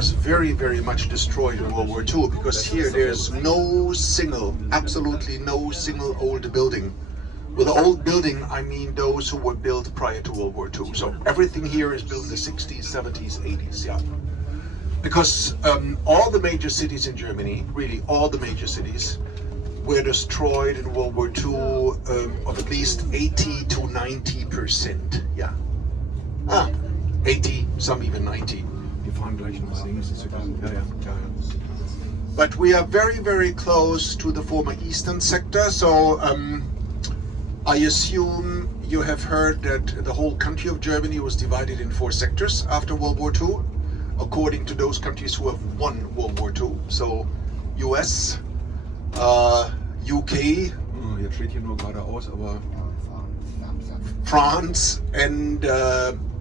was very, very much destroyed in World War II, because here there's no single, absolutely no single old building. With old building, I mean those who were built prior to World War II. So everything here is built in the 60s, 70s, 80s, yeah. Because all the major cities in Germany, really all the major cities, were destroyed in World War II of at least 80 to 90%, yeah. 80, some even 90. But we are very, very close to the former eastern sector, so I assume you have heard that the whole country of Germany was divided in 4 sectors after World War II, according to those countries who have won World War II. So US, UK, jetzt steht hier nur geradeaus, aber France and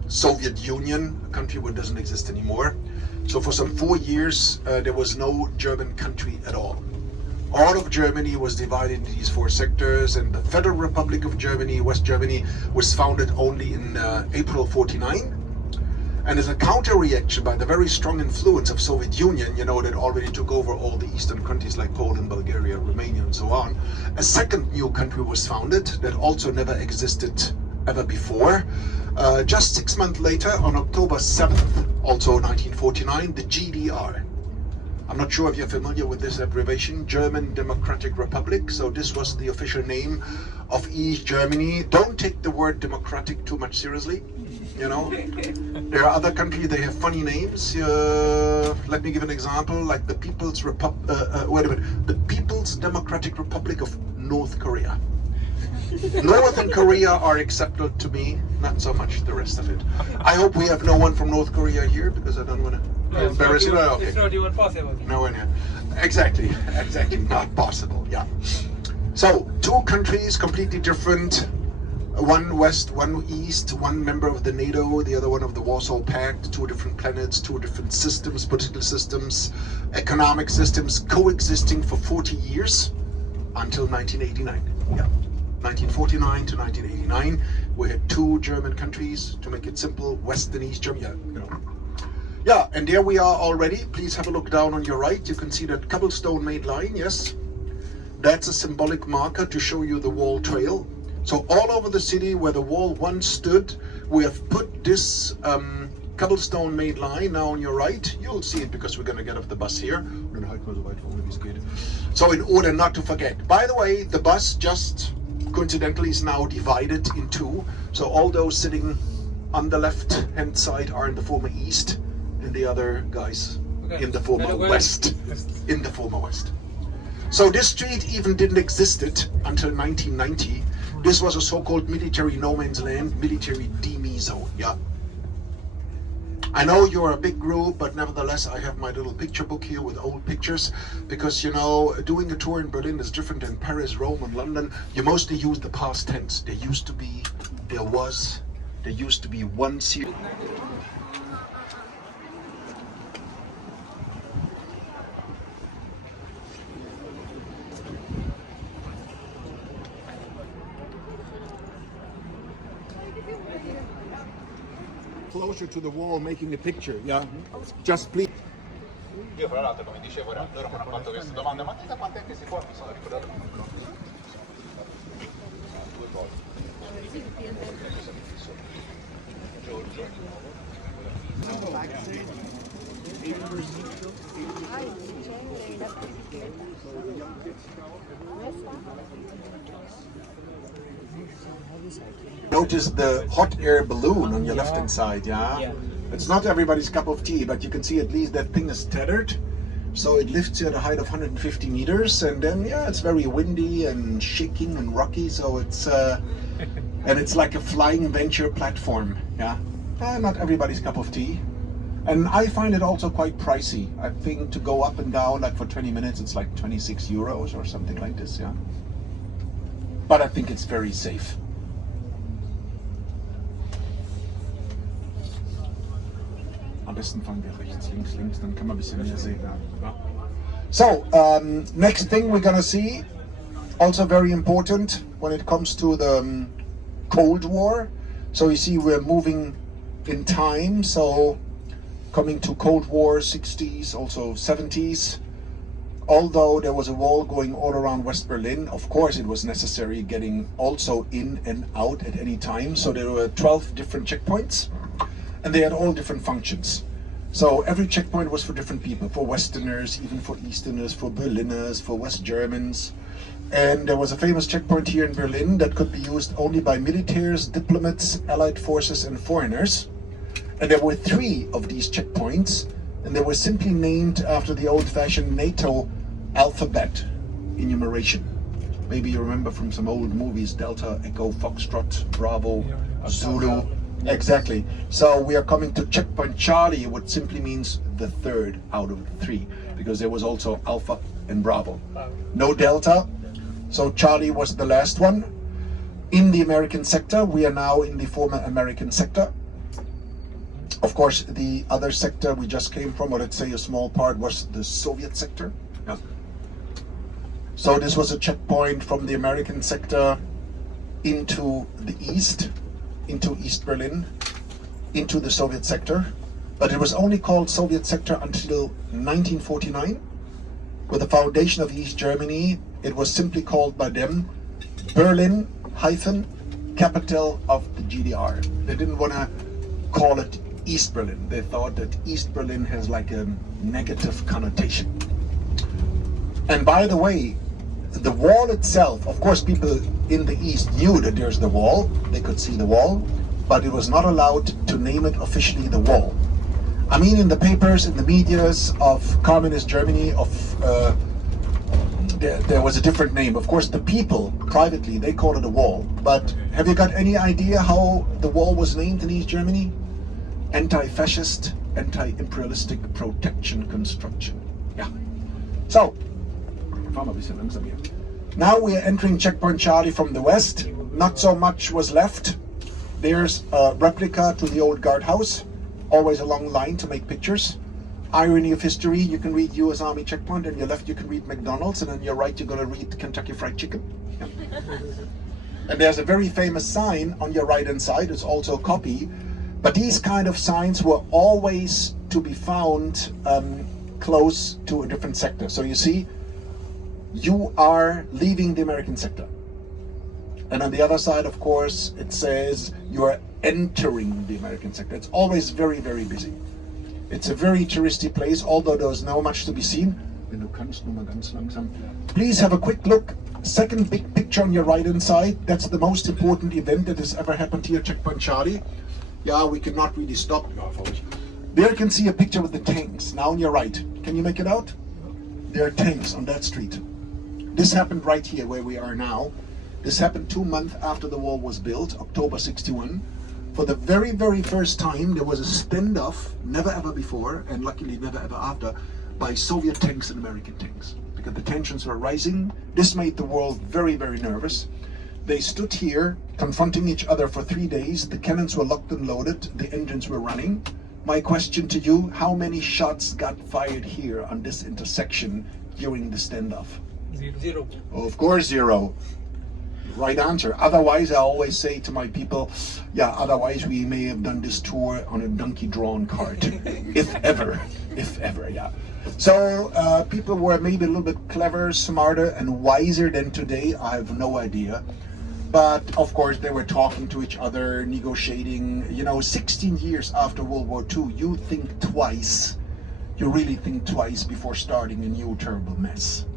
Soviet Union, a country that doesn't exist anymore. So for some 4 years, there was no German country at all. All of Germany was divided into these 4 sectors, and the Federal Republic of Germany, West Germany, was founded only in April 49. And as a counter-reaction by the very strong influence of Soviet Union, you know, that already took over all the eastern countries like Poland, Bulgaria, Romania, and so on, a second new country was founded that also never existed ever before. Just 6 months later, on October 7th, also 1949, the GDR. I'm not sure if you're familiar with this abbreviation, German Democratic Republic. So this was the official name of East Germany. Don't take the word democratic too much seriously. You know, there are other countries, they have funny names. Let me give an example, like the People's the People's Democratic Republic of North Korea. Northern Korea are acceptable to me, not so much the rest of it. I hope we have no one from North Korea here, because I don't want to embarrass you. Okay. It's not even possible. No one here. Exactly, not possible, yeah. So, 2 countries, completely different. One west, one east, one member of the NATO, the other one of the Warsaw Pact, 2 different planets, 2 different systems, political systems, economic systems, coexisting for 40 years until 1989. Yeah. 1949 to 1989, we had 2 German countries, to make it simple, West and East Germany. Yeah, you know. Yeah, and there we are already. Please have a look down on your right. You can see that cobblestone made line, yes. That's a symbolic marker to show you the wall trail. So all over the city where the wall once stood, we have put this cobblestone made line. Now on your right, you'll see it because we're going to get off the bus here. So in order not to forget. By the way, the bus just coincidentally is now divided in 2. So all those sitting on the left hand side are in the former east, and the other guys in the former west. In the former west. So this street even didn't exist until 1990. This was a so-called military no man's land, military DME zone, yeah. I know you're a big group, but nevertheless I have my little picture book here with old pictures, because you know, doing a tour in Berlin is different than Paris, Rome and London. You mostly use the past tense. There used to be, there used to be one series. Closer to the wall, making a picture, yeah? Just please. Io fra l'altro, come dicevo, loro mi hanno fatto questa domanda, ma da quant'è che si può? Mi sono ricordato 2 cose. Giorgio. Notice the hot air balloon on your left hand side, yeah? It's not everybody's cup of tea, but you can see at least that thing is tethered. So it lifts you at a height of 150 meters, and then yeah, it's very windy and shaking and rocky, so it's and it's like a flying venture platform, yeah? Not everybody's cup of tea. And I find it also quite pricey. I think to go up and down, like for 20 minutes, it's like 26 euros or something like this, yeah? But I think it's very safe. Am besten fangen wir rechts, links, dann kann man ein bisschen mehr sehen. So, next thing we're gonna see, also very important when it comes to the Cold War. So you see we're moving in time. So coming to Cold War 60s, also 70s. Although there was a wall going all around West Berlin, of course it was necessary getting also in and out at any time. So there were 12 different checkpoints, and they had all different functions. So every checkpoint was for different people, for Westerners, even for Easterners, for Berliners, for West Germans. And there was a famous checkpoint here in Berlin that could be used only by militaries, diplomats, allied forces, and foreigners. And there were 3 of these checkpoints, and they were simply named after the old-fashioned NATO alphabet enumeration. Maybe you remember from some old movies, Delta, Echo, Foxtrot, Bravo, Zulu. Exactly. So we are coming to checkpoint Charlie, which simply means the 3rd out of the 3, because there was also Alpha and Bravo. No Delta, so Charlie was the last one. In the American sector, we are now in the former American sector. Of course, the other sector we just came from, or let's say a small part, was the Soviet sector. Yeah. So this was a checkpoint from the American sector into the east, into East Berlin, into the Soviet sector. But it was only called Soviet sector until 1949. With the foundation of East Germany, it was simply called by them Berlin hyphen capital of the GDR. They didn't want to call it East Berlin. They thought that East Berlin has like a negative connotation. And by the way, the wall itself, of course people in the East knew that there's the wall, they could see the wall, but it was not allowed to name it officially the wall. I mean, in the papers, in the medias of communist Germany, there was a different name. Of course, the people, privately, they called it a wall. But have you got any idea how the wall was named in East Germany? Anti-fascist, anti-imperialistic protection construction. Yeah. So, now we are entering checkpoint Charlie from the west. Not so much was left. There's a replica to the old guardhouse. Always a long line to make pictures. Irony of history, you can read US Army checkpoint, and your left you can read McDonald's, and on your right you're going to read Kentucky Fried Chicken. Yeah. And there's a very famous sign on your right hand side. It's also a copy. But these kind of signs were always to be found close to a different sector. So you see, you are leaving the American sector. And on the other side, of course, it says you are entering the American sector. It's always very, very busy. It's a very touristy place, although there's not much to be seen. Please have a quick look. Second big picture on your right hand side. That's the most important event that has ever happened here at Checkpoint Charlie. Yeah, we cannot really stop. There you can see a picture with the tanks. Now on your right. Can you make it out? There are tanks on that street. This happened right here where we are now. This happened 2 months after the wall was built, October 61. For the very, very first time, there was a standoff, never ever before, and luckily never ever after, by Soviet tanks and American tanks. Because the tensions were rising. This made the world very, very nervous. They stood here, confronting each other for 3 days. The cannons were locked and loaded. The engines were running. My question to you, how many shots got fired here on this intersection during the standoff? 0. Of course, 0. Right answer. Otherwise, I always say to my people, yeah, otherwise we may have done this tour on a donkey-drawn cart. If ever, yeah. So people were maybe a little bit clever, smarter, and wiser than today. I have no idea. But of course, they were talking to each other, negotiating. You know, 16 years after World War II, you think twice. You really think twice before starting a new terrible mess.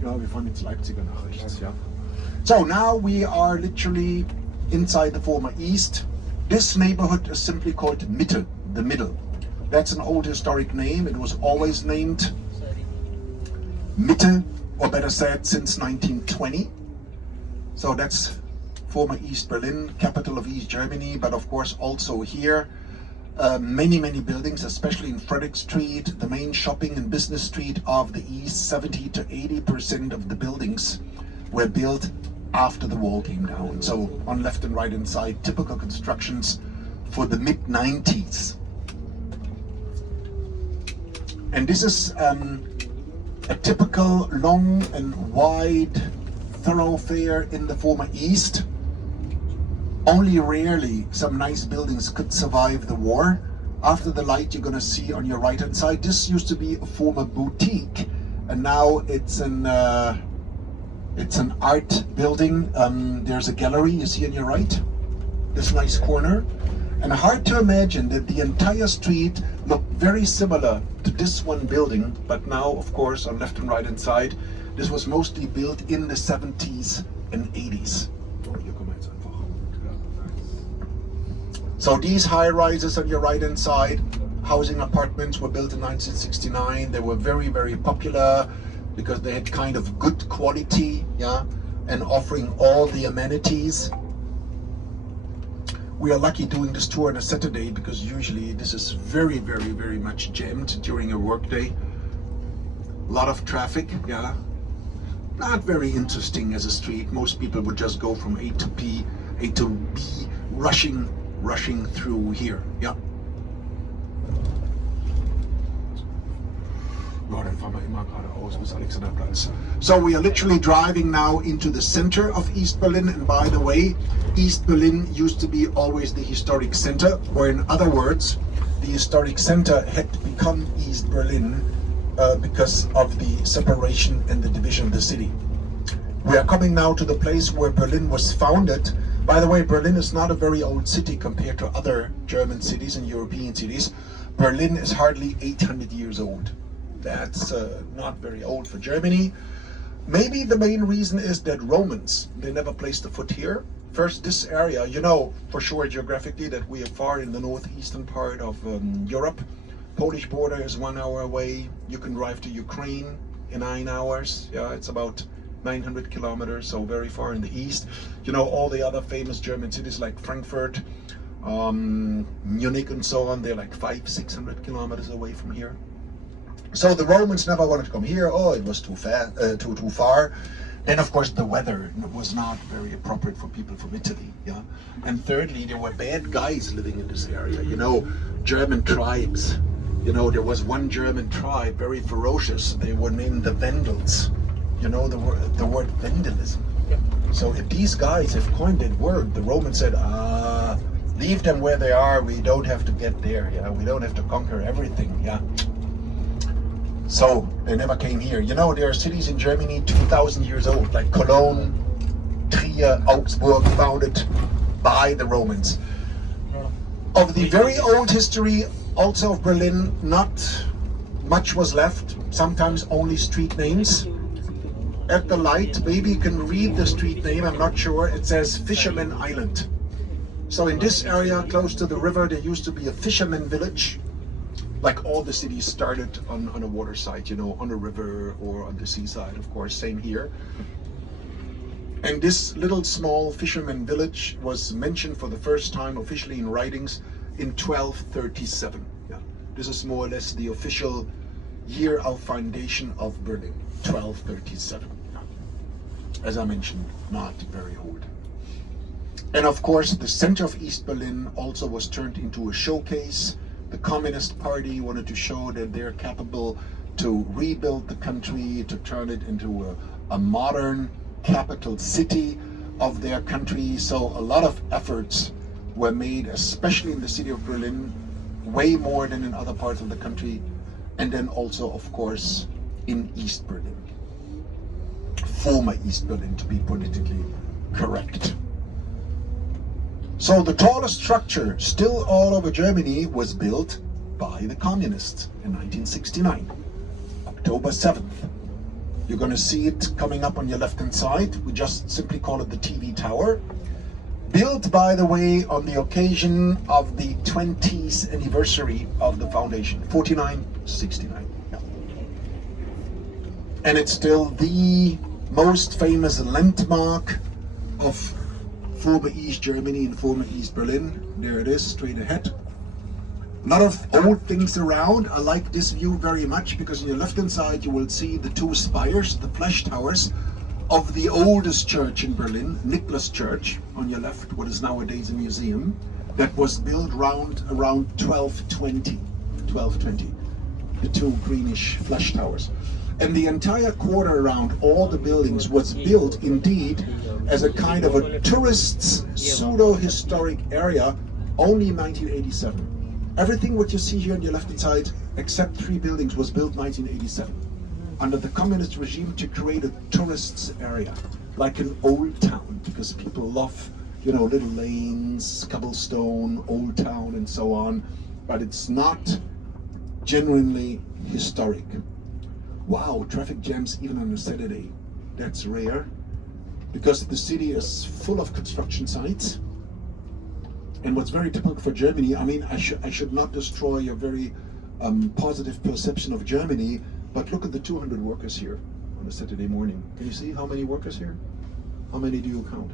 Wir fahren jetzt Leipziger nach rechts, ja. So now we are literally inside the former East. This neighborhood is simply called Mitte, the middle. That's an old historic name. It was always named Mitte, or better said, since 1920. So that's former East Berlin, capital of East Germany, but of course also here. Many buildings, especially in Frederick Street, the main shopping and business street of the East. 70 to 80% of the buildings were built after the wall came down. So on left and right hand side, typical constructions for the mid-90s. And this is a typical long and wide thoroughfare in the former East. Only rarely some nice buildings could survive the war. After the light you're gonna see on your right hand side, this used to be a former boutique, and now it's an art building. There's a gallery you see on your right, this nice corner. And hard to imagine that the entire street looked very similar to this one building, but now, of course, on left and right hand side, this was mostly built in the 70s and 80s. So these high rises on your right hand side, housing apartments, were built in 1969. They were very, very popular because they had kind of good quality, yeah, and offering all the amenities. We are lucky doing this tour on a Saturday because usually this is very, very, very much jammed during a work day. A lot of traffic, yeah. Not very interesting as a street. Most people would just go from A to B, rushing through here, yeah. Ja, dann fahren wir immer geradeaus bis Alexanderplatz. So we are literally driving now into the center of East Berlin, and by the way, East Berlin used to be always the historic center, or in other words, the historic center had become East Berlin because of the separation and the division of the city. We are coming now to the place where Berlin was founded. By the way, Berlin is not a very old city compared to other German cities and European cities. Berlin is hardly 800 years old. That's not very old for Germany. Maybe the main reason is that Romans, they never placed a foot here. First, this area, you know for sure geographically that we are far in the northeastern part of Europe. Polish border is 1 hour away. You can drive to Ukraine in 9 hours. Yeah, it's about 900 kilometers, so very far in the east. You know, all the other famous German cities like Frankfurt, Munich and so on, they're like 500-600 kilometers away from here. So the Romans never wanted to come here. Oh, it was too far. Then of course the weather was not very appropriate for people from Italy, yeah. And thirdly, there were bad guys living in this area, you know, German tribes. You know, there was one German tribe, very ferocious. They were named the Vandals. You know the word vandalism. Yeah. So if these guys have coined that word, the Romans said, leave them where they are. We don't have to get there. Yeah, we don't have to conquer everything. Yeah. So they never came here. You know, there are cities in Germany 2,000 years old, like Cologne, Trier, Augsburg, founded by the Romans. Of the very old history, also of Berlin, not much was left. Sometimes only street names. At the light, maybe you can read the street name, I'm not sure. It says Fisherman Island. So in this area, close to the river, there used to be a fisherman village. Like all the cities started on a water side, you know, on a river or on the seaside, of course, same here. And this little small fisherman village was mentioned for the first time officially in writings in 1237. Yeah. This is more or less the official year of foundation of Berlin, 1237. As I mentioned, not very old. And of course, the center of East Berlin also was turned into a showcase. The Communist Party wanted to show that they're capable to rebuild the country, to turn it into a modern capital city of their country. So a lot of efforts were made, especially in the city of Berlin, way more than in other parts of the country. And then also, of course, in East Berlin. Former East Berlin, to be politically correct. So the tallest structure still all over Germany was built by the communists in 1969, October 7th. You're going to see it coming up on your left-hand side. We just simply call it the TV Tower. Built, by the way, on the occasion of the 20th anniversary of the foundation, 49-69. Yeah. And it's still the most famous landmark of former East Germany and former East Berlin. There it is, straight ahead. A lot of old things around. I like this view very much because on your left hand side you will see the two spires, the flash towers of the oldest church in Berlin, Niklas Church, on your left, what is nowadays a museum, that was built around 1220. The two greenish flash towers. And the entire quarter around all the buildings was built indeed as a kind of a tourist's pseudo-historic area only in 1987. Everything what you see here on your left-hand side, except 3 buildings, was built 1987 under the communist regime to create a tourist's area, like an old town, because people love, you know, little lanes, cobblestone, old town, and so on. But it's not genuinely historic. Wow, traffic jams even on a Saturday. That's rare, because the city is full of construction sites. And what's very typical for Germany, I mean, I should not destroy your very positive perception of Germany, but look at the 200 workers here on a Saturday morning. Can you see how many workers here? How many do you count?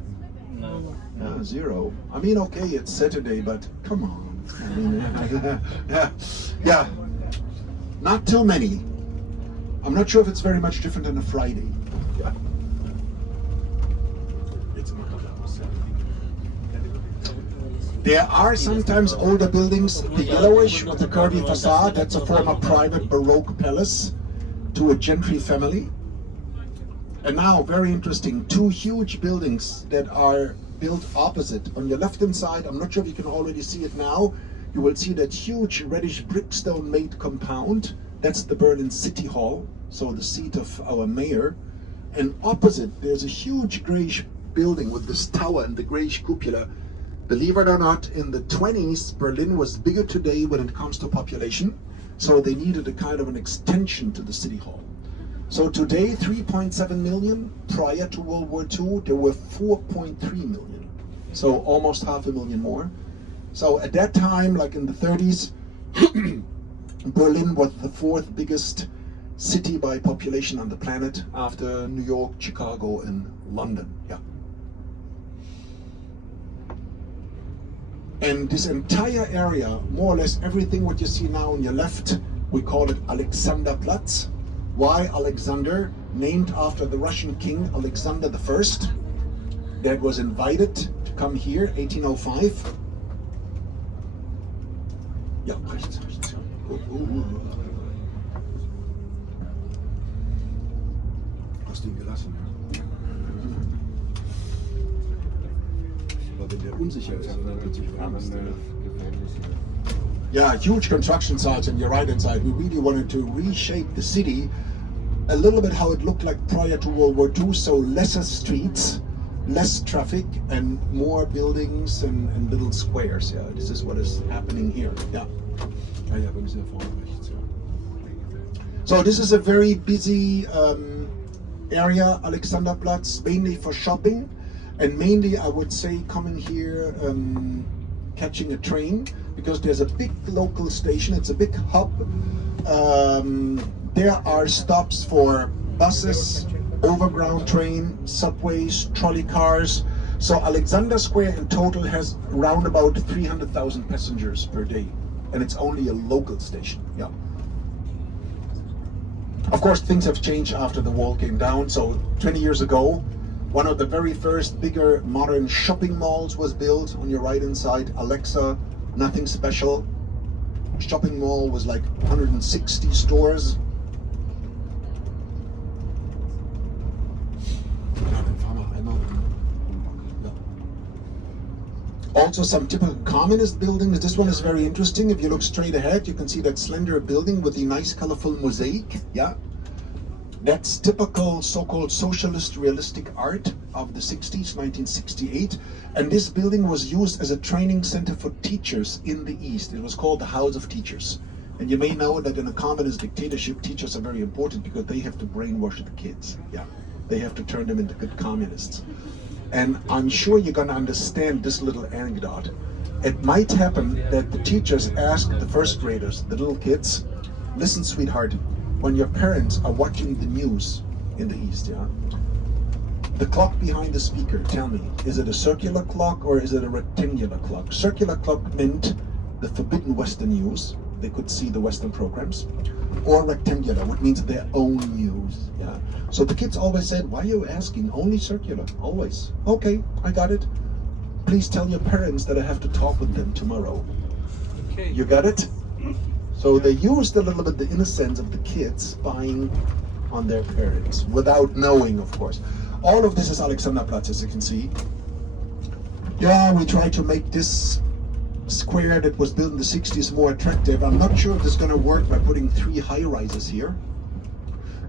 No. 0. I mean, okay, it's Saturday, but come on. I mean, yeah, not too many. I'm not sure if it's very much different than a Friday. Yeah. There are sometimes older buildings, the yellowish with the curvy facade, that's a former private Baroque palace to a gentry family. And now, very interesting, 2 huge buildings that are built opposite. On your left-hand side, I'm not sure if you can already see it now, you will see that huge reddish brickstone-made compound. That's the Berlin City Hall, so the seat of our mayor. And opposite, there's a huge grayish building with this tower and the grayish cupola. Believe it or not, in the 20s, Berlin was bigger today when it comes to population, so they needed a kind of an extension to the City Hall. So today, 3.7 million. Prior to World War II, there were 4.3 million. So almost 500,000 more. So at that time, like in the 30s, Berlin was the 4th biggest city by population on the planet after New York, Chicago, and London. Yeah. And this entire area, more or less everything what you see now on your left, we call it Alexanderplatz. Why Alexander? Named after the Russian king Alexander I, that was invited to come here, 1805. Ja, rechts. Hast du ihn gelassen? Aber wenn der unsicher ist, dann wird sich Angst. Yeah, huge construction sites on your right-hand side. We really wanted to reshape the city a little bit how it looked like prior to World War II, so lesser streets, less traffic, and more buildings and little squares. Yeah, this is what is happening here. Yeah. So this is a very busy area, Alexanderplatz, mainly for shopping, and mainly I would say coming here, catching a train, because there's a big local station, it's a big hub. There are stops for buses, overground train, subways, trolley cars. So Alexander Square in total has around about 300,000 passengers per day, and it's only a local station. Yeah. Of course, things have changed after the wall came down. So 20 years ago, one of the very first bigger modern shopping malls was built on your right-hand side, Alexa. Nothing special. Shopping mall was like 160 stores. Also some typical communist buildings. This one is very interesting. If you look straight ahead, you can see that slender building with the nice colorful mosaic. Yeah. That's typical so-called socialist realistic art of the 60s, 1968. And this building was used as a training center for teachers in the East. It was called the House of Teachers. And you may know that in a communist dictatorship, teachers are very important because they have to brainwash the kids. Yeah, they have to turn them into good communists. And I'm sure you're gonna understand this little anecdote. It might happen that the teachers ask the first graders, the little kids, listen, sweetheart, when your parents are watching the news in the East, yeah, the clock behind the speaker, tell me, is it a circular clock or is it a rectangular clock? Circular clock meant the forbidden Western news. They could see the Western programs. Or rectangular, which means their own news. Yeah. So the kids always said, why are you asking? Only circular, always. Okay, I got it. Please tell your parents that I have to talk with them tomorrow. Okay. You got it? So they used a little bit the innocence of the kids buying on their parents, without knowing, of course. All of this is Alexanderplatz, as you can see. Yeah, we try to make this square that was built in the 60s more attractive. I'm not sure if this is going to work by putting 3 high-rises here.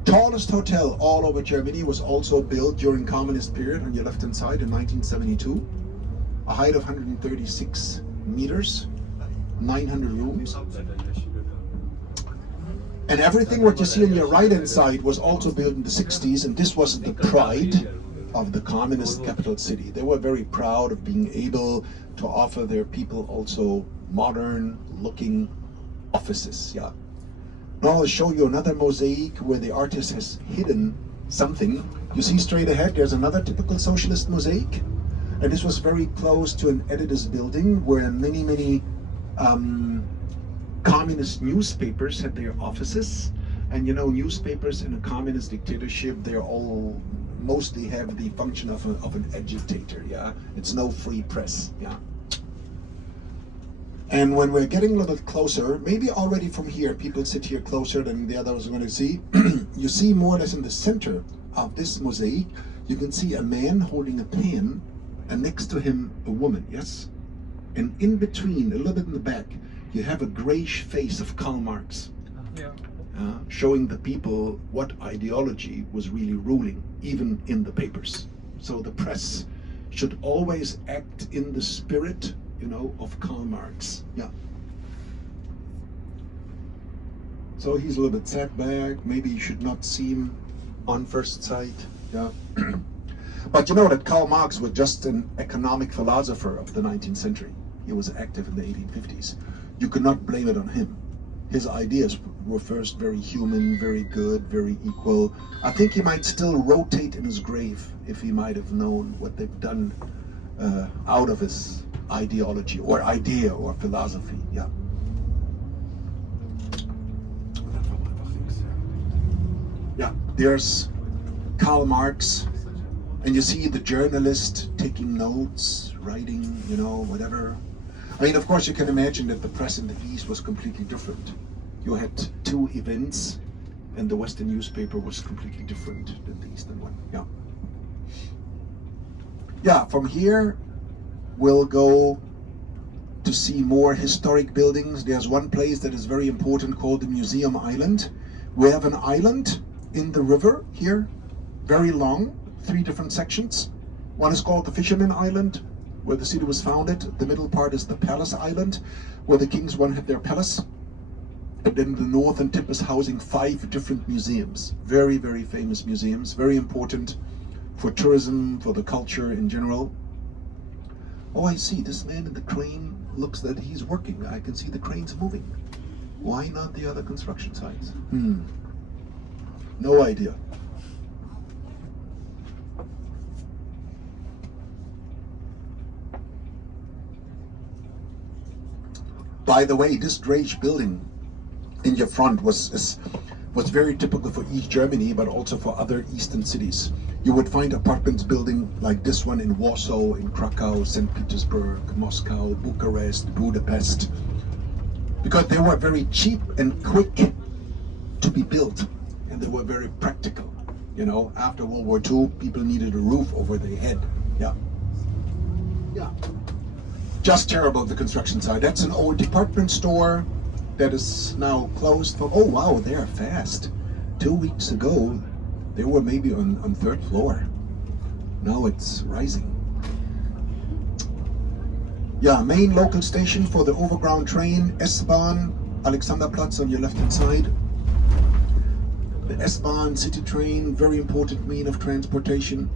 Tallest hotel all over Germany was also built during communist period on your left-hand side in 1972. A height of 136 meters, 900 rooms. And everything what you see on your right-hand side was also built in the 60s, and this was the pride of the communist capital city. They were very proud of being able to offer their people also modern-looking offices. Yeah. Now I'll show you another mosaic where the artist has hidden something. You see straight ahead, there's another typical socialist mosaic. And this was very close to an editor's building where many communist newspapers had their offices. And you know, newspapers in a communist dictatorship, they're all mostly have the function of an agitator, yeah? It's no free press, yeah? And when we're getting a little bit closer, maybe already from here, people sit here closer than the others are going to see. You see more or less in the center of this mosaic, you can see a man holding a pen, and next to him a woman, yes? And in between, a little bit in the back, you have a grayish face of Karl Marx. Yeah. Showing the people what ideology was really ruling, even in the papers. So the press should always act in the spirit, you know, of Karl Marx. Yeah. So he's a little bit set back. Maybe you should not see him on first sight. Yeah. But you know that Karl Marx was just an economic philosopher of the 19th century. He was active in the 1850s. You could not blame it on him. His ideas were first very human, very good, very equal. I think he might still rotate in his grave if he might have known what they've done out of his ideology or idea or philosophy. Yeah. Yeah, there's Karl Marx, and you see the journalist taking notes, writing, you know, whatever. I mean, of course, you can imagine that the press in the East was completely different. You had 2 events, and the Western newspaper was completely different than the Eastern one. Yeah. Yeah, from here, we'll go to see more historic buildings. There's one place that is very important called the Museum Island. We have an island in the river here, very long, 3 different sections. One is called the Fisherman Island, where the city was founded. The middle part is the Palace Island, where the kings once had their palace. And then the northern tip is housing 5 different museums. Very, very famous museums, very important for tourism, for the culture in general. Oh, I see, this man in the crane looks that he's working. I can see the cranes moving. Why not the other construction sites? No idea. By the way, this Drage building in your front was very typical for East Germany, but also for other eastern cities. You would find apartments building like this one in Warsaw, in Krakow, St. Petersburg, Moscow, Bucharest, Budapest, because they were very cheap and quick to be built, and they were very practical. You know, after World War II, people needed a roof over their head. Yeah. Yeah. Just terrible, the construction side. That's an old department store that is now closed for, oh wow, they are fast. 2 weeks ago, they were maybe on 3rd floor. Now it's rising. Yeah, main local station for the overground train, S-Bahn, Alexanderplatz on your left-hand side. The S-Bahn city train, very important mean of transportation.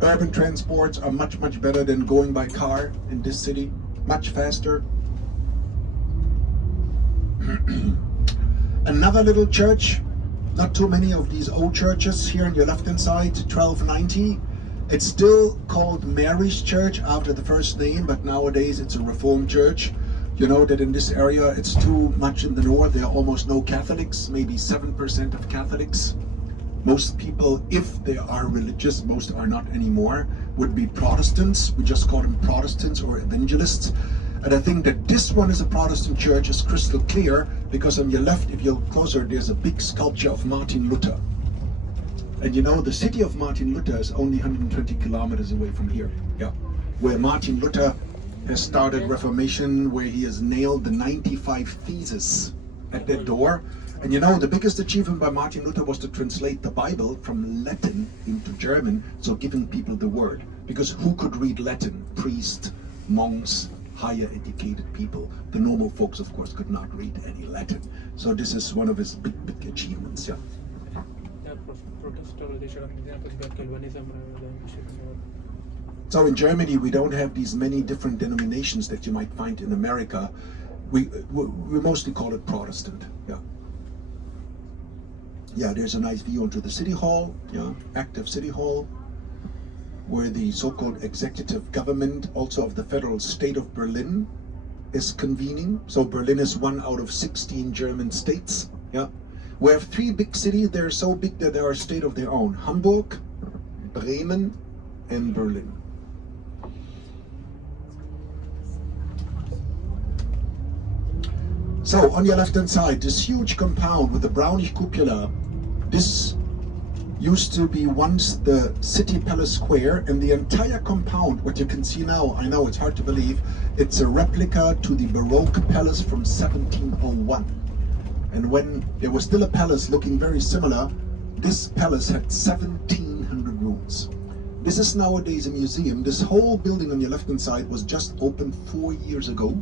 Urban transports are much, much better than going by car in this city. Much faster. Another little church. Not too many of these old churches here on your left-hand side. 1290. It's still called Mary's Church after the first name, but nowadays it's a Reformed church. You know that in this area it's too much in the north. There are almost no Catholics, maybe 7% of Catholics. Most people, if they are religious, most are not anymore, would be Protestants. We just call them Protestants or evangelists. And I think that this one is a Protestant church is crystal clear, because on your left, if you look closer, there's a big sculpture of Martin Luther. And you know, the city of Martin Luther is only 120 kilometers away from here. Yeah. Where Martin Luther has started Reformation, where he has nailed the 95 Theses at their door. And you know, the biggest achievement by Martin Luther was to translate the Bible from Latin into German, so giving people the word. Because who could read Latin? Priests, monks, higher educated people. The normal folks, of course, could not read any Latin. So this is one of his big achievements, yeah. So in Germany, we don't have these many different denominations that you might find in America. We mostly call it Protestant, yeah. Yeah, there's a nice view onto the City Hall, yeah, active City Hall, where the so-called executive government, also of the federal state of Berlin, is convening. So Berlin is one out of 16 German states, yeah. We have 3 big cities. They're so big that they are a state of their own: Hamburg, Bremen, and Berlin. So on your left hand side, this huge compound with the brownish cupola, this used to be once the City Palace Square, and the entire compound, what you can see now, I know it's hard to believe, it's a replica to the Baroque palace from 1701. And when there was still a palace looking very similar, this palace had 1,700 rooms. This is nowadays a museum. This whole building on your left hand side was just opened 4 years ago.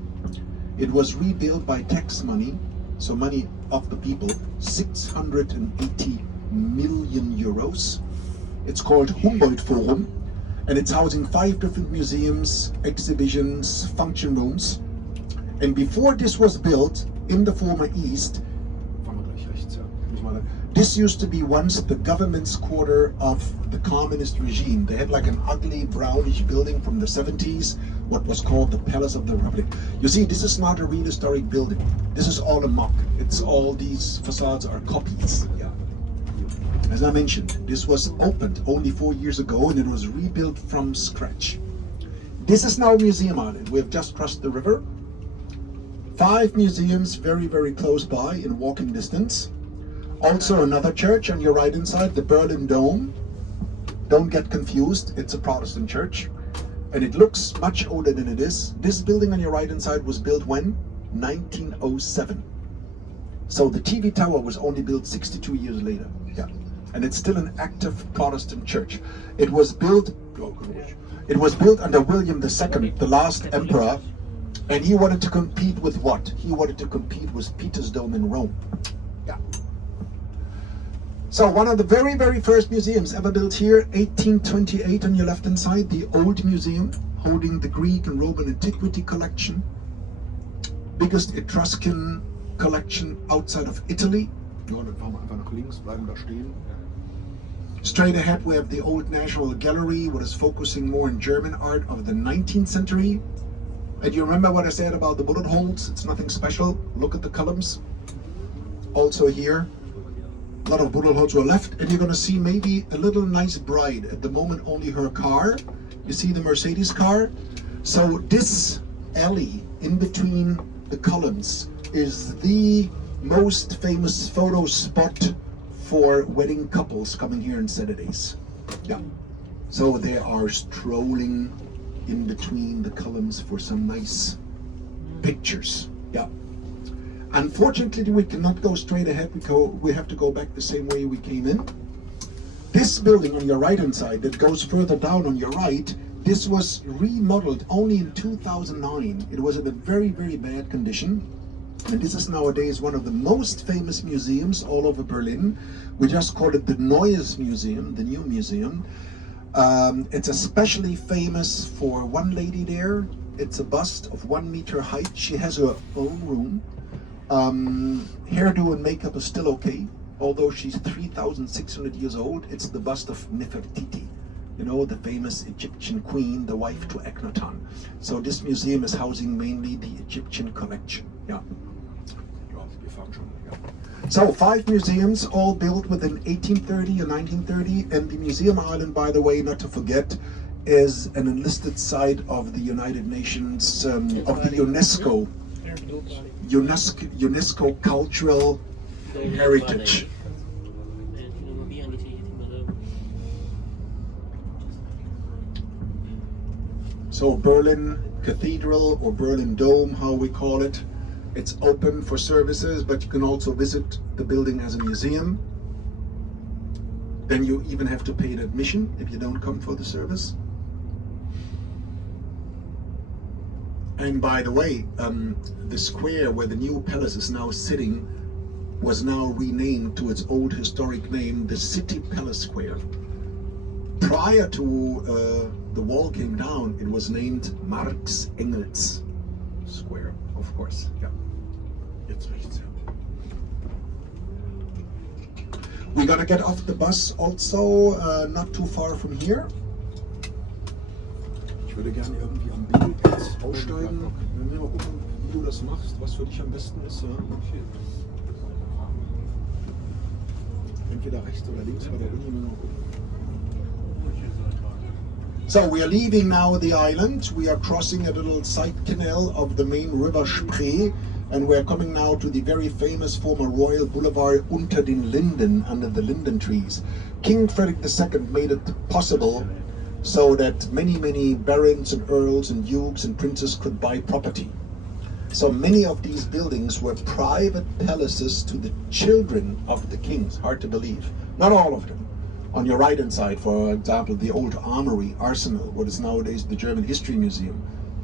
It was rebuilt by tax money, so money of the people, 680 million euros. It's called Humboldt Forum, and it's housing 5 different museums, exhibitions, function rooms. And before this was built in the former East, this used to be once the government's quarter of the communist regime. They had like an ugly brownish building from the 70s, what was called the Palace of the Republic. You see, this is not a real historic building. This is all a mock. It's all these facades are copies. Yeah. As I mentioned, this was opened only 4 years ago, and it was rebuilt from scratch. This is now Museum Island. We have just crossed the river. 5 museums very, very close by in walking distance. Also another church on your right hand side, the Berlin Dome. Don't get confused, it's a Protestant church. And it looks much older than it is. This building on your right hand side was built when? 1907. So the TV tower was only built 62 years later. Yeah. And it's still an active Protestant church. It was built under William II, the last emperor. And he wanted to compete with what? He wanted to compete with Peter's Dome in Rome. Yeah. So one of the very, very first museums ever built here, 1828 on your left hand side, the Old Museum, holding the Greek and Roman antiquity collection. Biggest Etruscan collection outside of Italy. Straight ahead we have the Old National Gallery, what is focusing more on German art of the 19th century. And you remember what I said about the bullet holes? It's nothing special. Look at the columns. Also here, a lot of bullet holes were left, and you're going to see maybe a little nice bride. At the moment, only her car. You see the Mercedes car? So this alley in between the columns is the most famous photo spot for wedding couples coming here on Saturdays. Yeah. So they are strolling in between the columns for some nice pictures. Yeah. Unfortunately, we cannot go straight ahead. We have to go back the same way we came in. This building on your right hand side that goes further down on your right, this was remodeled only in 2009. It was in a very, very bad condition. And this is nowadays one of the most famous museums all over Berlin. We just call it the Neues Museum, the new museum. It's especially famous for one lady there. It's a bust of 1 meter height. She has her own room. Hairdo and makeup is still okay, although she's 3,600 years old. It's the bust of Nefertiti, you know, the famous Egyptian queen, the wife to Akhenaten. So this museum is housing mainly the Egyptian collection. Yeah. So 5 museums, all built within 1830 and 1930, and the Museum Island, by the way, not to forget, is an enlisted site of the United Nations, of the UNESCO Cultural Heritage. So Berlin Cathedral or Berlin Dome, how we call it, it's open for services, but you can also visit the building as a museum. Then you even have to pay an admission if you don't come for the service. And by the way, the square where the new palace is now sitting was now renamed to its old historic name, the City Palace Square. Prior to the wall came down, it was named Marx Engels Square, of course. Yeah. Jetzt rechts. We're gonna get off the bus also, not too far from here. Ich würde gerne irgendwie am Bild jetzt aussteigen. Wenn wir mal gucken, wie du das machst, was für dich am besten ist. Ja? Entweder rechts oder links bei der Uni. So we are leaving now the island. We are crossing a little side canal of the main river Spree, and we are coming now to the very famous former Royal Boulevard Unter den Linden, under the linden trees. King Frederick II made it possible so that many barons and earls and dukes and princes could buy property. So many of these buildings were private palaces to the children of the kings. Hard to believe. Not all of them. On your right hand side, for example, the old armory, arsenal, what is nowadays the German History Museum.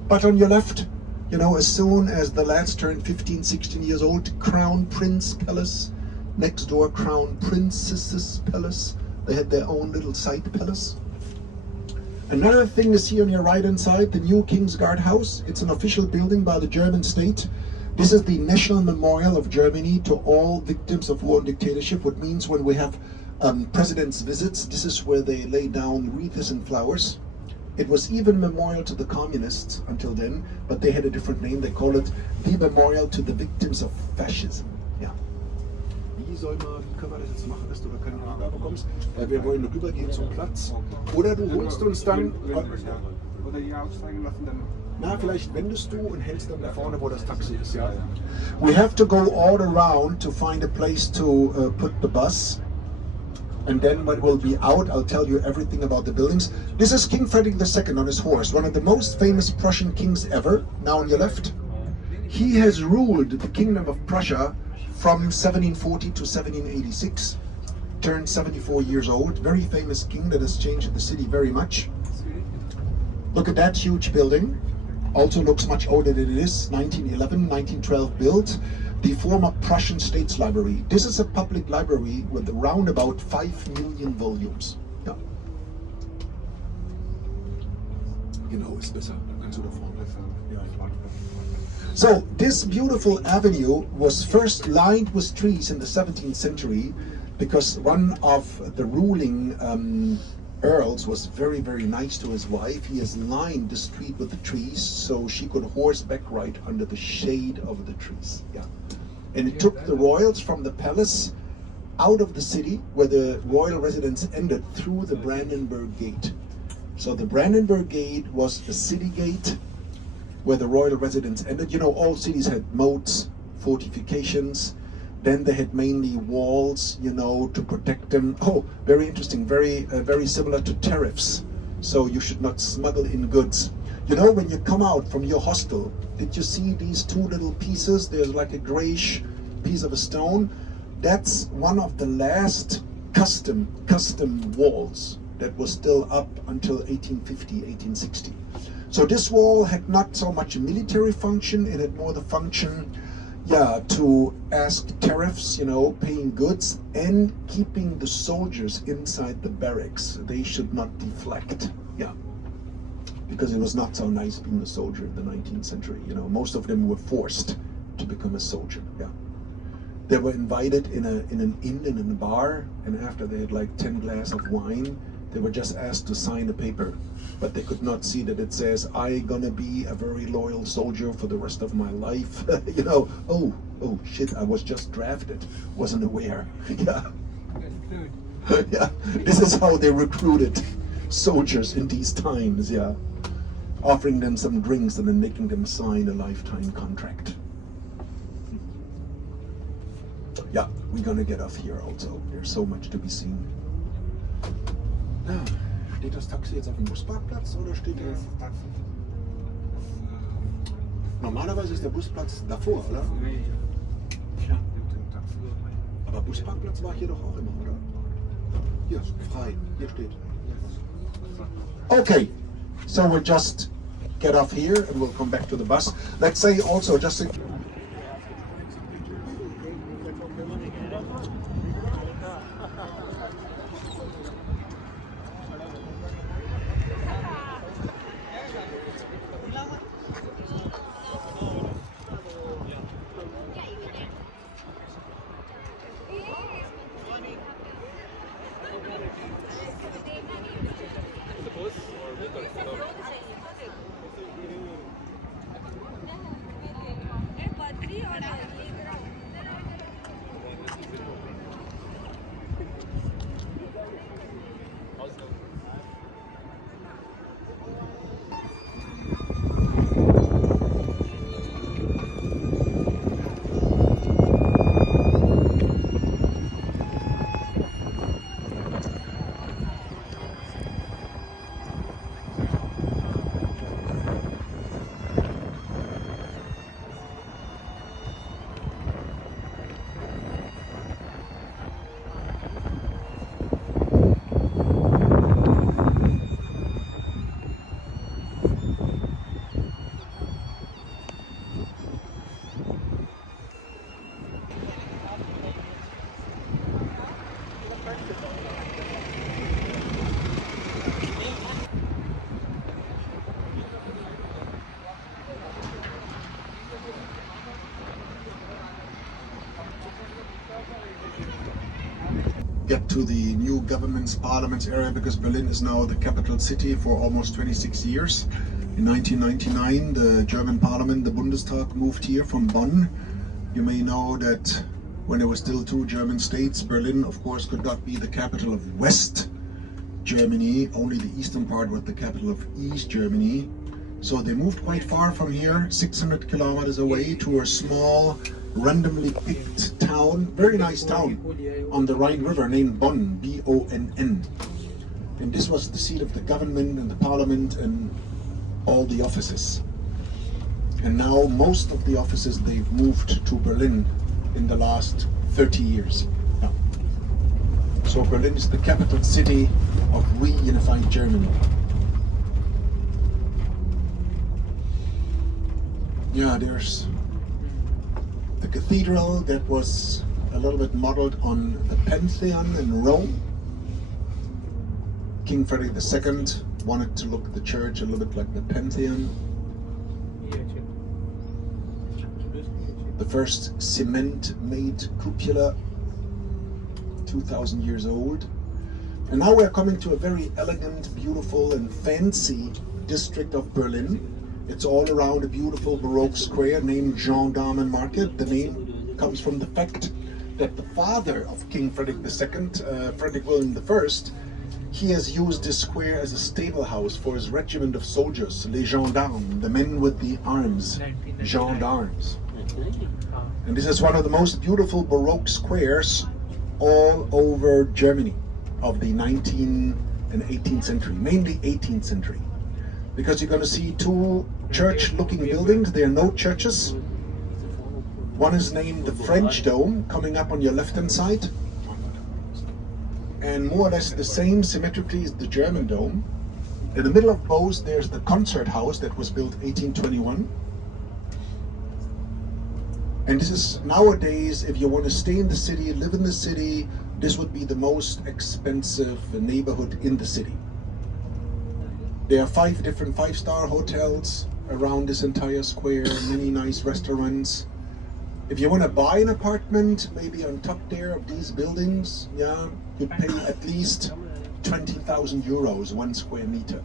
But on your left, you know, as soon as the lads turned 15, 16 years old, Crown Prince Palace, next door Crown Princess's Palace. They had their own little side palace. Another thing is here on your right hand side, the new King's Guard House. It's an official building by the German state. This is the National Memorial of Germany to all victims of war and dictatorship, which means when we have president's visits, this is where they lay down wreaths and flowers. It was even memorial to the communists until then, but they had a different name. They call it the Memorial to the Victims of Fascism. Ja. Wie können wir das jetzt machen, dass du da keine Angabe bekommst? Weil wir wollen rübergehen zum Platz. Oder du holst uns dann... Oder hier aussteigen lassen, dann... Na, vielleicht wendest du und hältst dann da vorne, wo das Taxi ist, ja? We have to go all around to find a place to put the bus. And then when we'll be out, I'll tell you everything about the buildings. This is King Frederick II on his horse, one of the most famous Prussian kings ever. Now on your left. He has ruled the Kingdom of Prussia from 1740 to 1786. Turned 74 years old. Very famous king that has changed the city very much. Look at that huge building. Also looks much older than it is. 1911, 1912 built. The former Prussian States Library. This is a public library with around about 5 million volumes. Ja. Genau, ist besser. Dann kannst du da vorne besser. Ja, ich warte. So, this beautiful avenue was first lined with trees in the 17th century because one of the ruling earls was very nice to his wife. He has lined the street with the trees so she could horseback ride under the shade of the trees. Yeah. And it took the royals from the palace out of the city where the royal residence ended through the Brandenburg Gate. So the Brandenburg Gate was the city gate where the royal residence ended. You know, all cities had moats, fortifications. Then they had mainly walls, you know, to protect them. Oh, very interesting, very similar to tariffs. So you should not smuggle in goods. You know, when you come out from your hostel, did you see these two little pieces? There's like a grayish piece of a stone. That's one of the last custom walls that was still up until 1850, 1860. So this wall had not so much a military function, it had more the function, yeah, to ask tariffs, you know, paying goods and keeping the soldiers inside the barracks. They should not deflect, yeah. Because it was not so nice being a soldier in the 19th century, you know. Most of them were forced to become a soldier, yeah. They were invited in an inn, in a bar, and after they had like 10 glasses of wine, they were just asked to sign a paper, but they could not see that it says, "I gonna be a very loyal soldier for the rest of my life." You know, oh shit, I was just drafted, wasn't aware. Yeah. Yeah, this is how they recruited soldiers in these times, yeah. Offering them some drinks and then making them sign a lifetime contract. Yeah, we're gonna get off here also. There's so much to be seen. Ja, steht das Taxi jetzt auf dem Busparkplatz oder steht das Taxi? Normalerweise ist der Busplatz davor, oder? Ja. Aber Busparkplatz war hier doch auch immer, oder? Hier, frei. Hier steht. Okay, so we'll just get off here and we'll come back to the bus. Let's say also just in get to the new government's parliament's area, because Berlin is now the capital city for almost 26 years. In 1999, the German parliament, the Bundestag, moved here from Bonn. You may know that when there were still two German states, Berlin, of course, could not be the capital of West Germany. Only the eastern part was the capital of East Germany. So they moved quite far from here, 600 kilometers away, to a small, randomly picked town, very nice town, on the Rhine River named Bonn, B-O-N-N. And this was the seat of the government and the parliament and all the offices. And now most of the offices, they've moved to Berlin in the last 30 years. Yeah. So Berlin is the capital city of reunified Germany. Yeah, there's the cathedral that was a little bit modeled on the Pantheon in Rome. King Frederick II wanted to look at the church a little bit like the Pantheon. The first cement-made cupola, 2,000 years old. And now we're coming to a very elegant, beautiful and fancy district of Berlin. It's all around a beautiful Baroque square named Gendarmenmarkt. The name comes from the fact that the father of King Frederick II, Frederick William I, he has used this square as a stable house for his regiment of soldiers, les gendarmes, the men with the arms, gendarmes. And this is one of the most beautiful Baroque squares all over Germany of the 19th and 18th century, mainly 18th century. Because you're going to see two church-looking buildings. They are no churches. One is named the French Dome, coming up on your left-hand side. And more or less the same symmetrically is the German Dome. In the middle of both, there's the concert house that was built 1821. And this is nowadays, if you want to stay in the city, live in the city, this would be the most expensive neighborhood in the city. There are 5 different 5-star hotels around this entire square, many nice restaurants. If you want to buy an apartment, maybe on top there of these buildings, yeah, you'd pay at least 20,000 euros 1 square meter.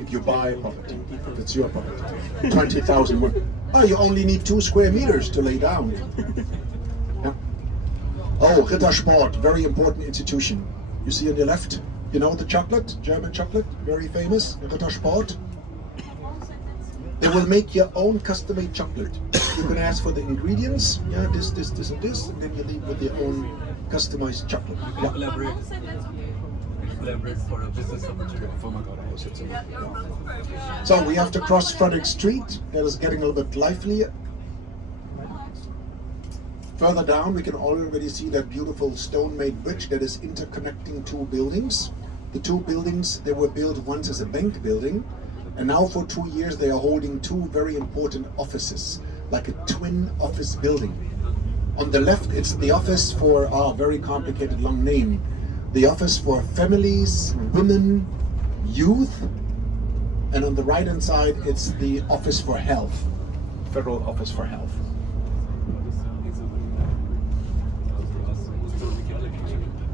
If you buy a property, that's your property. 20,000. Oh, you only need 2 square meters to lay down. Yeah. Oh, Rittersport, very important institution. You see on your left? You know the chocolate, German chocolate, very famous, Rittersport. They will make your own custom-made chocolate. You can ask for the ingredients, yeah, this, and this, and then you leave with your own customized chocolate. Yeah. collaborate for a business opportunity. So we have to cross Frederick Street. That is getting a little bit livelier. Further down, we can already see that beautiful stone-made bridge that is interconnecting two buildings. The two buildings, they were built once as a bank building, and now for 2 years they are holding two very important offices, like a twin office building. On the left, it's the office for a very complicated long name. The office for families, women, youth, and on the right-hand side, it's the office for health, Federal Office for Health.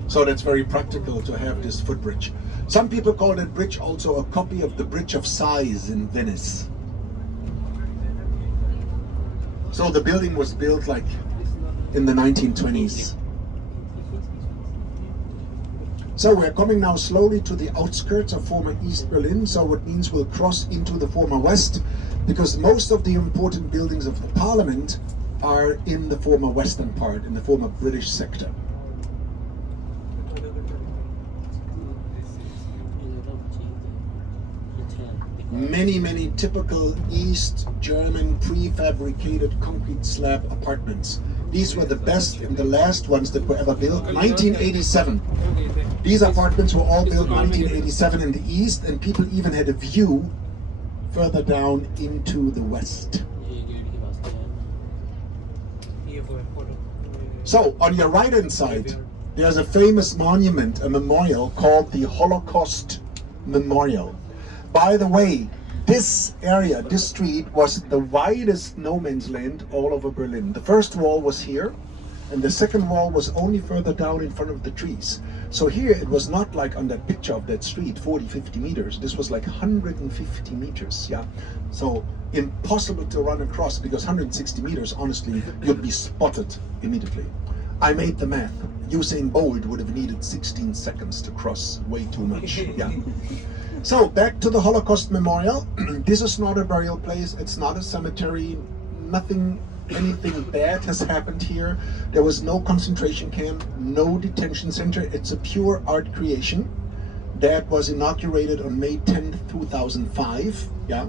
So that's very practical to have this footbridge. Some people call that bridge also a copy of the Bridge of Sighs in Venice. So the building was built like in the 1920s. So we're coming now slowly to the outskirts of former East Berlin, so it means we'll cross into the former West, because most of the important buildings of the parliament are in the former western part, in the former British sector. Many typical East German prefabricated concrete slab apartments. These were the best and the last ones that were ever built. 1987. These apartments were all built 1987 in the East, and people even had a view further down into the West. So on your right hand side, there's a famous monument, a memorial called the Holocaust Memorial. By the way, this area, this street, was the widest no man's land all over Berlin. The first wall was here, and the second wall was only further down in front of the trees. So here it was not like on that picture of that street, 40, 50 meters. This was like 150 meters, yeah. So impossible to run across, because 160 meters, honestly, you'd be spotted immediately. I made the math. Usain Bolt would have needed 16 seconds to cross, way too much, yeah. So back to the Holocaust Memorial. This is not a burial place, it's not a cemetery, anything bad has happened here. There was no concentration camp, no detention center. It's a pure art creation that was inaugurated on May 10th, 2005. Yeah,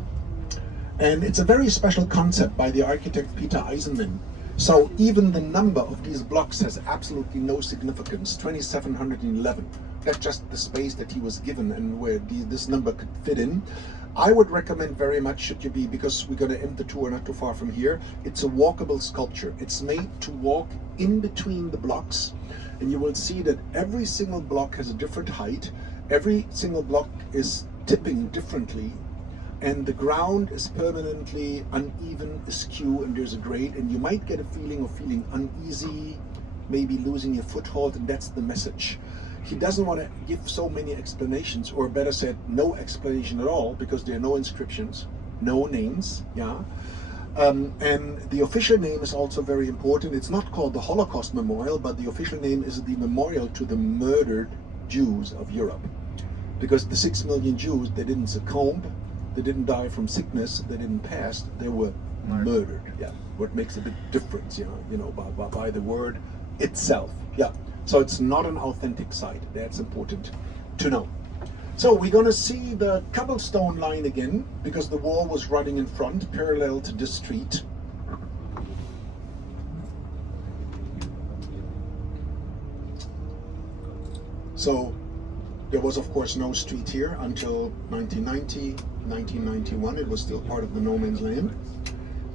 and it's a very special concept by the architect Peter Eisenman. So even the number of these blocks has absolutely no significance. 2711. That's just the space that he was given and where this number could fit in. I would recommend very much, should you be, because we're going to end the tour not too far from here, it's a walkable sculpture. It's made to walk in between the blocks, and you will see that every single block has a different height. Every single block is tipping differently, and the ground is permanently uneven, askew, and there's a grade, and you might get a feeling of feeling uneasy, maybe losing your foothold, and that's the message. He doesn't want to give so many explanations, or better said, no explanation at all, because there are no inscriptions, no names, yeah. And the official name is also very important. It's not called the Holocaust Memorial, but the official name is the Memorial to the Murdered Jews of Europe. Because the 6 million Jews, they didn't succumb, they didn't die from sickness, they didn't pass, they were murdered, yeah. What makes a big difference, by the word itself, yeah. So it's not an authentic site. That's important to know. So we're going to see the cobblestone line again, because the wall was running in front, parallel to this street. So there was, of course, no street here until 1990, 1991. It was still part of the no man's land.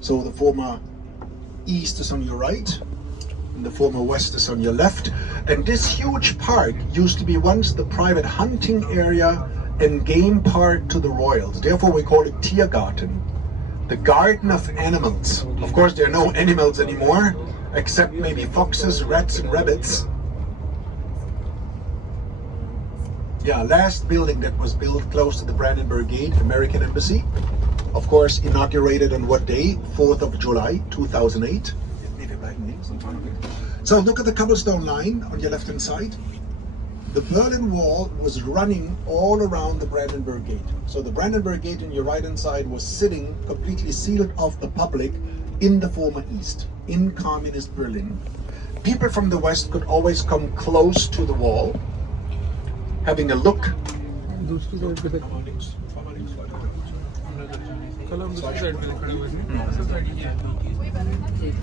So the former east is on your right, and the former west is on your left. And this huge park used to be once the private hunting area and game park to the royals. Therefore we call it Tiergarten, the garden of animals. Of course there are no animals anymore, except maybe foxes, rats and rabbits. Yeah, last building that was built close to the Brandenburg Gate, American Embassy. Of course, inaugurated on what day? 4th of July, 2008. So look at the cobblestone line on your left-hand side. The Berlin Wall was running all around the Brandenburg Gate. So the Brandenburg Gate on your right-hand side was sitting completely sealed off the public in the former East, in communist Berlin. People from the West could always come close to the wall. having a look. दूसरी side पे कलम दूसरी side पे खड़े हुए थे।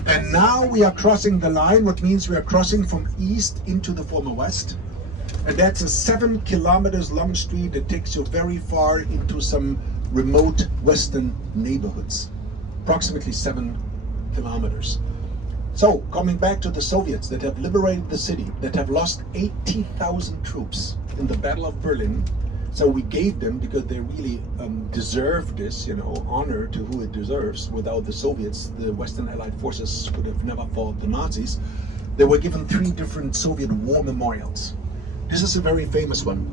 And now we are crossing the line, what means we are crossing from east into the former west. And that's a 7 kilometers long street that takes you very far into some remote western neighborhoods. Approximately 7 kilometers. So, coming back to the Soviets that have liberated the city, that have lost 80,000 troops in the Battle of Berlin. So we gave them, because they really deserve this, honor to who it deserves. Without the Soviets, the Western Allied forces would have never fought the Nazis. They were given 3 different Soviet war memorials. This is a very famous one.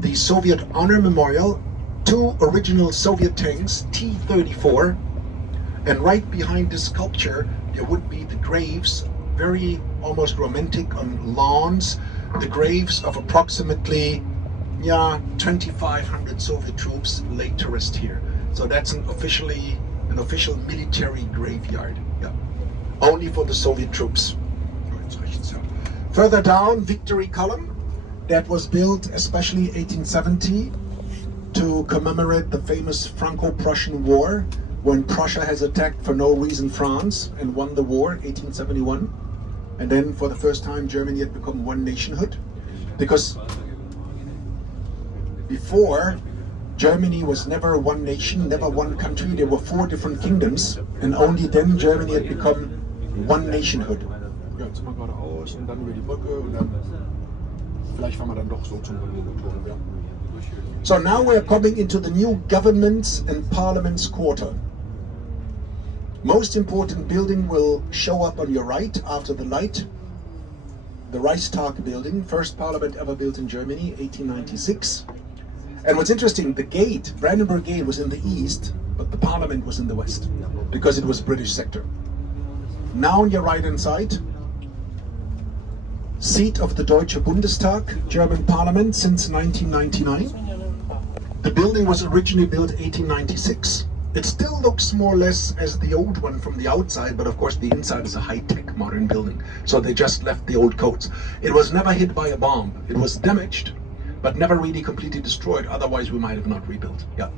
The Soviet Honor Memorial, 2 original Soviet tanks, T-34, and right behind this sculpture, there would be the graves, very almost romantic on lawns, the graves of approximately 2,500 Soviet troops laid to rest here. So that's an official military graveyard. Yeah. Only for the Soviet troops. Further down, Victory Column. That was built especially 1870 to commemorate the famous Franco-Prussian War, when Prussia has attacked for no reason France and won the war, 1871. And then for the first time Germany had become one nationhood. Because before, Germany was never one nation, never one country. There were 4 different kingdoms, and only then Germany had become one nationhood. Ja, jetzt mal geradeaus und dann über die Brücke und dann vielleicht fahren wir dann doch so zum Turm, ja. So now we are coming into the new government's and parliament's quarter. Most important building will show up on your right after the light. The Reichstag building, first parliament ever built in Germany, 1896. And what's interesting, the gate, Brandenburg Gate, was in the east, but the parliament was in the west, because it was British sector. Now on your right hand side, seat of the Deutsche Bundestag, German parliament since 1999. The building was originally built 1896. It still looks more or less as the old one from the outside, but of course the inside is a high-tech modern building. So they just left the old codes. It was never hit by a bomb. It was damaged, but never really completely destroyed. Otherwise we might have not rebuilt. Yeah.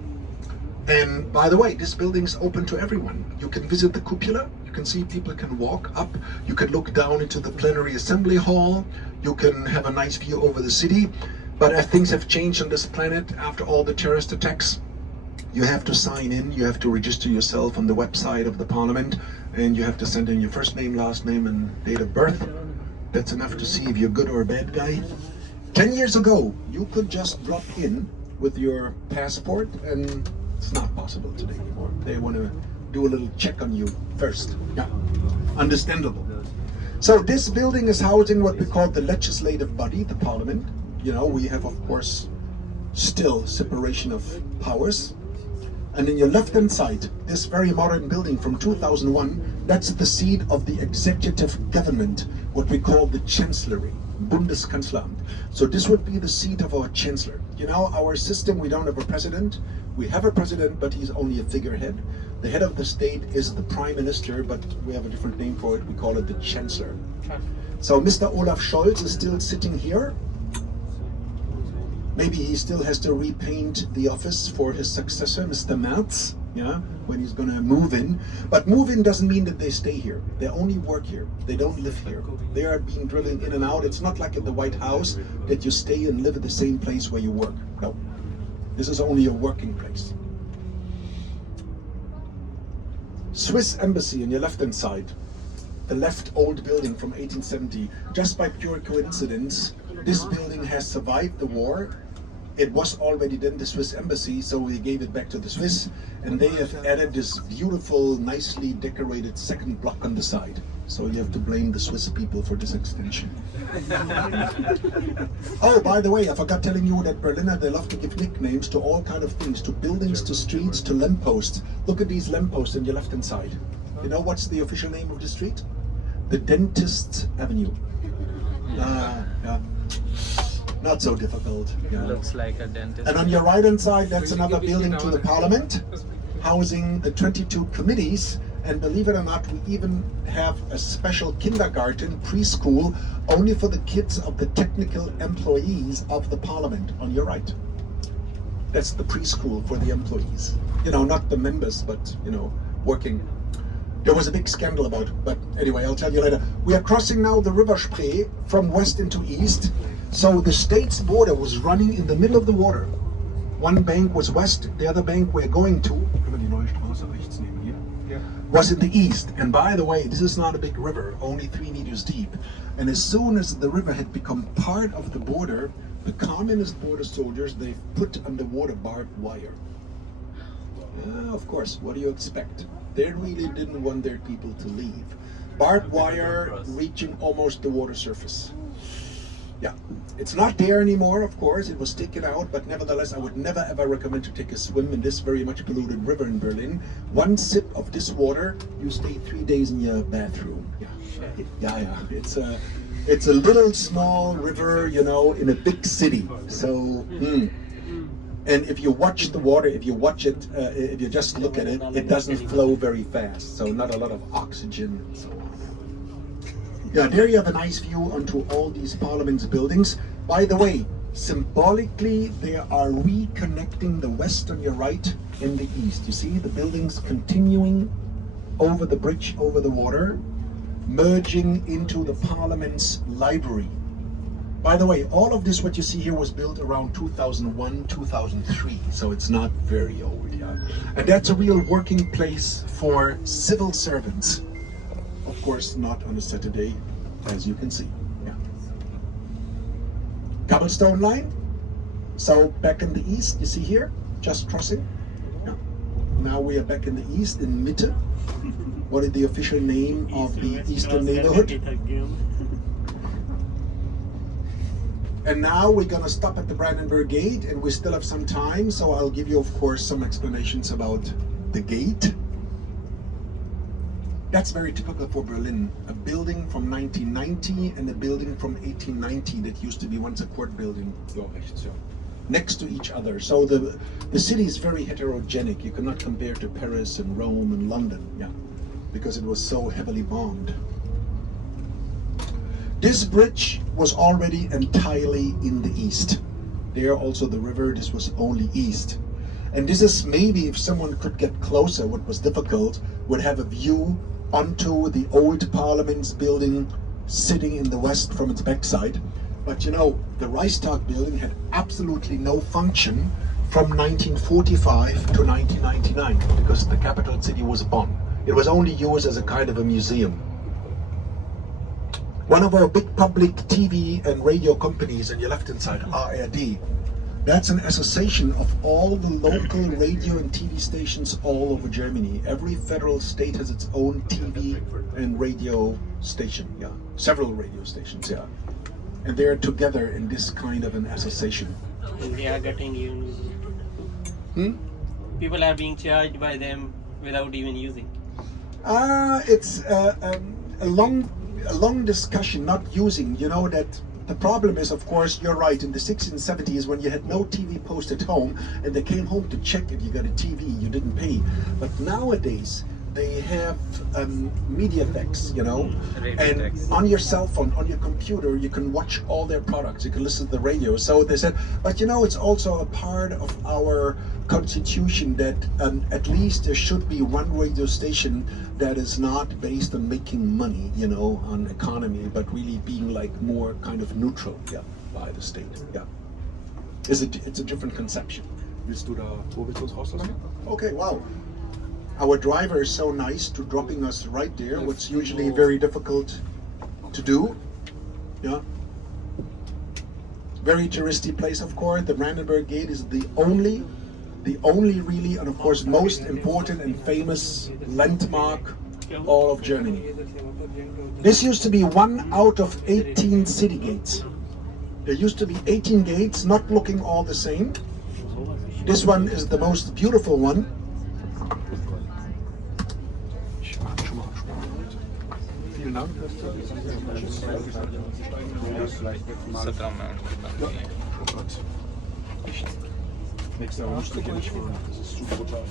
And by the way, this building is open to everyone. You can visit the cupola. You can see people can walk up. You can look down into the plenary assembly hall. You can have a nice view over the city. But as things have changed on this planet after all the terrorist attacks, you have to sign in, you have to register yourself on the website of the parliament, and you have to send in your first name, last name, and date of birth. That's enough to see if you're a good or a bad guy. 10 years ago, you could just drop in with your passport, and it's not possible today anymore. They want to do a little check on you first. Yeah, understandable. So this building is housing what we call the legislative body, the parliament. We have, of course, still separation of powers. And in your left-hand side, this very modern building from 2001, that's the seat of the executive government, what we call the Chancellery, Bundeskanzleramt. So this would be the seat of our chancellor. Our system, we don't have a president. We have a president, but he's only a figurehead. The head of the state is the prime minister, but we have a different name for it. We call it the chancellor. So Mr. Olaf Scholz is still sitting here. Maybe he still has to repaint the office for his successor, Mr. Merz, when he's going to move in. But move in doesn't mean that they stay here. They only work here. They don't live here. They are being driven in and out. It's not like at the White House that you stay and live at the same place where you work. No. This is only a working place. Swiss Embassy on your left-hand side. The left old building from 1870. Just by pure coincidence, this building has survived the war. It was already then the Swiss Embassy, so we gave it back to the Swiss, and they have added this beautiful, nicely decorated second block on the side. So you have to blame the Swiss people for this extension. Oh, by the way, I forgot telling you that Berliner, they love to give nicknames to all kind of things, to buildings, to streets, to lampposts. Look at these lampposts on your left-hand side. You know what's the official name of the street? The Dentist Avenue. Yeah. Not so difficult. Yeah. Looks like a dentist. And on your right hand side, that's another building to the parliament, housing the 22 committees And believe it or not, we even have a special kindergarten, preschool, only for the kids of the technical employees of the parliament on your right. That's the preschool for the employees. You know, not the members, but, you know, working. There was a big scandal about it, but anyway, I'll tell you later. We are crossing now the River Spree from west into east. So the state's border was running in the middle of the water. One bank was west, the other bank we're going to, was in the east. And by the way, this is not a big river, only 3 meters deep. And as soon as the river had become part of the border, the communist border soldiers, they put underwater barbed wire. Of course, what do you expect? They really didn't want their people to leave. Barbed wire reaching almost the water surface. Yeah, it's not there anymore, of course, it was taken out, but nevertheless, I would never ever recommend to take a swim in this very much polluted river in Berlin. One sip of this water, you stay 3 days in your bathroom. Yeah. It's a little small river, you know, in a big city. So, and if you watch the water, if you watch it, if you just look at it, it doesn't flow very fast. So not a lot of oxygen and so on. Yeah, there you have a nice view onto all these parliament's buildings. By the way, symbolically, they are reconnecting the west on your right and the east. You see the buildings continuing over the bridge, over the water, merging into the parliament's library. By the way, all of this, what you see here, was built around 2001, 2003, so it's not very old, yeah. And that's a real working place for civil servants. Of course, not on a Saturday, as you can see. Yeah. Cobblestone line. So back in the east, you see here, just crossing. Yeah. Now we are back in the east, in Mitte. What is the official name of the eastern neighborhood? And now we're gonna stop at the Brandenburg Gate, and we still have some time, so I'll give you, of course, some explanations about the gate. That's very typical for Berlin. A building from 1990 and a building from 1890 that used to be once a court building, next to each other. So the city is very heterogenic. You cannot compare to Paris and Rome and London, yeah, because it was so heavily bombed. This bridge was already entirely in the east. There also the river, this was only east. And this is maybe, if someone could get closer, what was difficult, would have a view onto the old Parliament's building sitting in the west from its backside. But you know, the Reichstag building had absolutely no function from 1945 to 1999 because the capital city was bombed. It was only used as a kind of a museum. One of our big public TV and radio companies on your left-hand side, ARD, that's an association of all the local radio and TV stations all over Germany. Every federal state has its own TV and radio station, yeah. Several radio stations, yeah. And they're together in this kind of an association. And they are getting used. People are being charged by them without even using. It's a long discussion, not using. You know that the problem is, of course, you're right, in the 60s and 70s when you had no TV post at home and they came home to check if you got a TV, you didn't pay. But nowadays they have MediaTeks, you know, and on your cell phone, on your computer, you can watch all their products, you can listen to the radio. So they said, but you know, it's also a part of our constitution that at least there should be one radio station that is not based on making money, you know, on economy, but really being like more kind of neutral, yeah, by the state, yeah. It's a different conception. Willst du da, wo willst du uns rauslassen? Okay, wow. Our driver is so nice to dropping us right there, what's usually very difficult to do. Yeah. Very touristy place, of course. The Brandenburg Gate is the only really, and of course most important and famous landmark all of Germany. This used to be 1 out of 18 city gates. There used to be 18 gates, not looking all the same. This one is the most beautiful one. Nächstes Jahr wünschte ich nicht fahren. Das ist zu brutal.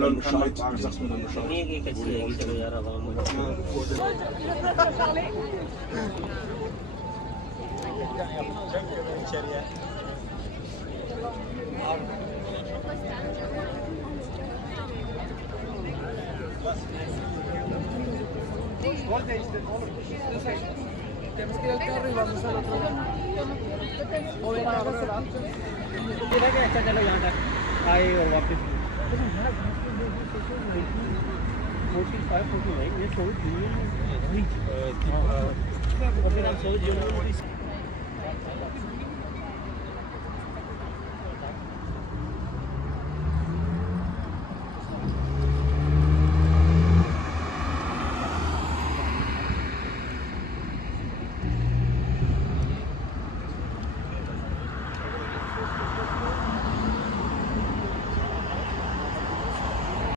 Dann Bescheid, sagst mir dann Bescheid. नहीं कि कैसी है कि चलो यार आवाम Tenemos que ir al carro y vamos al otro lado. O ven a otro lado. Mira que अच्छा चलो यहाँ तक आए और वापस 45, 49 ये थोड़ी दूर है और फिर आप सोच